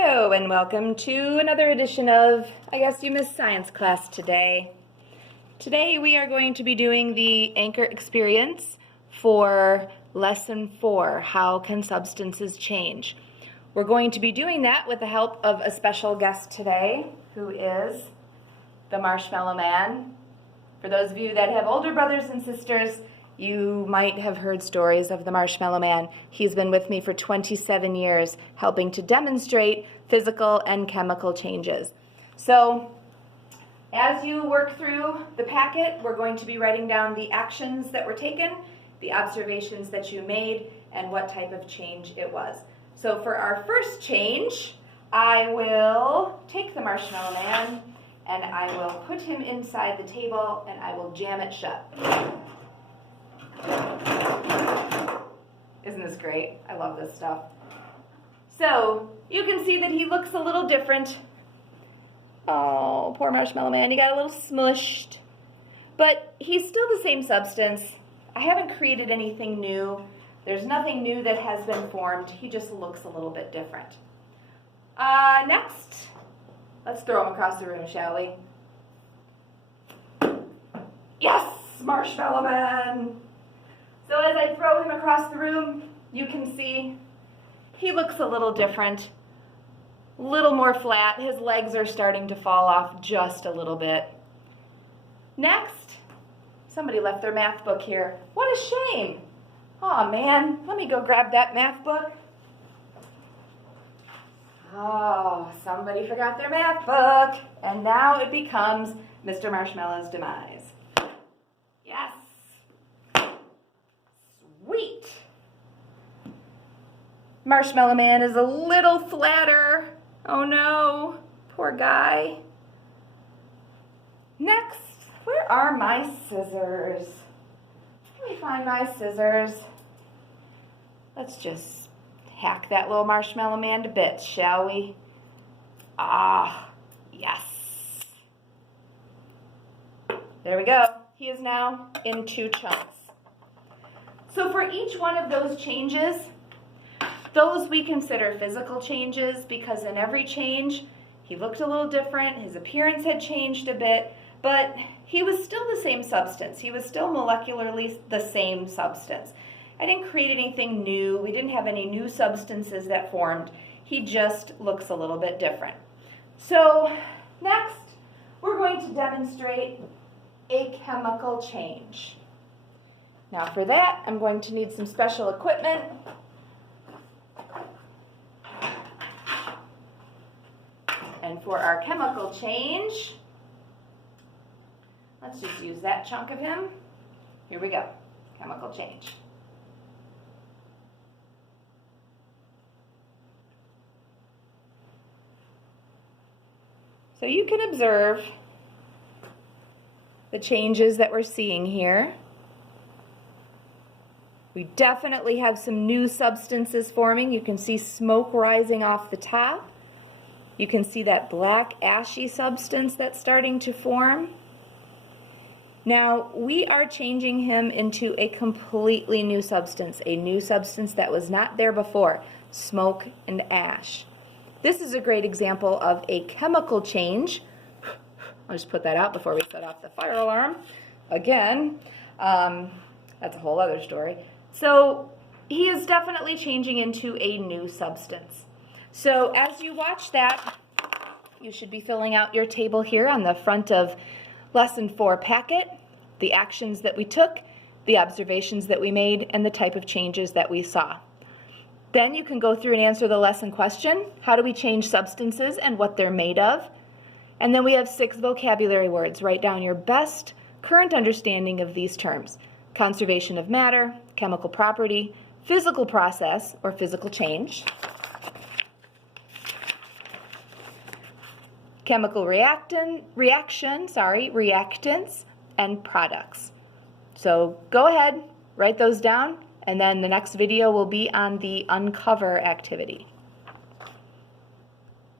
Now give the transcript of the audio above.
Hello and welcome to another edition of I Guess You Missed Science class today. Today we are going to be doing the anchor experience for lesson 4, How Can Substances Change? We're going to be doing that with the help of a special guest today, who is the Marshmallow Man. For those of you that have older brothers and sisters, you might have heard stories of the Marshmallow Man. He's been with me for 27 years, helping to demonstrate physical and chemical changes. So, as you work through the packet, we're going to be writing down the actions that were taken, the observations that you made, and what type of change it was. So for our first change, I will take the Marshmallow Man and I will put him inside the table and I will jam it shut. Isn't this great? I love this stuff. So you can see that he looks a little different. Oh, poor Marshmallow Man, he got a little smushed. But he's still the same substance. I haven't created anything new. There's nothing new that has been formed. He just looks a little bit different. Next, let's throw him across the room, shall we? Yes, Marshmallow Man! So as I throw him across the room, you can see he looks a little different, a little more flat. His legs are starting to fall off just a little bit. Next, somebody left their math book here. What a shame. Aw, man, let me go grab that math book. Oh, somebody forgot their math book. And now it becomes Mr. Marshmallow's demise. Yes. Sweet. Marshmallow Man is a little flatter. Oh no, poor guy. Next, where are my scissors? Let me find my scissors. Let's just hack that little Marshmallow Man to bits, shall we? Ah, yes. There we go. He is now in 2 chunks. So for each one of those changes, those we consider physical changes because in every change, he looked a little different, his appearance had changed a bit, but he was still the same substance. He was still molecularly the same substance. I didn't create anything new. We didn't have any new substances that formed. He just looks a little bit different. So next, we're going to demonstrate a chemical change. Now for that, I'm going to need some special equipment. And for our chemical change, let's just use that chunk of him. Here we go, chemical change. So you can observe the changes that we're seeing here. We definitely have some new substances forming. You can see smoke rising off the top. You can see that black ashy substance that's starting to form. Now, we are changing him into a completely new substance, a new substance that was not there before, smoke and ash. This is a great example of a chemical change. I'll just put that out before we set off the fire alarm. Again, that's a whole other story. So he is definitely changing into a new substance. So as you watch that, you should be filling out your table here on the front of Lesson 4 packet, the actions that we took, the observations that we made, and the type of changes that we saw. Then you can go through and answer the lesson question, how do we change substances and what they're made of? And then we have 6 vocabulary words. Write down your best current understanding of these terms: conservation of matter, chemical property, physical process or physical change, chemical reactants, and products. So go ahead, write those down, and then the next video will be on the uncover activity.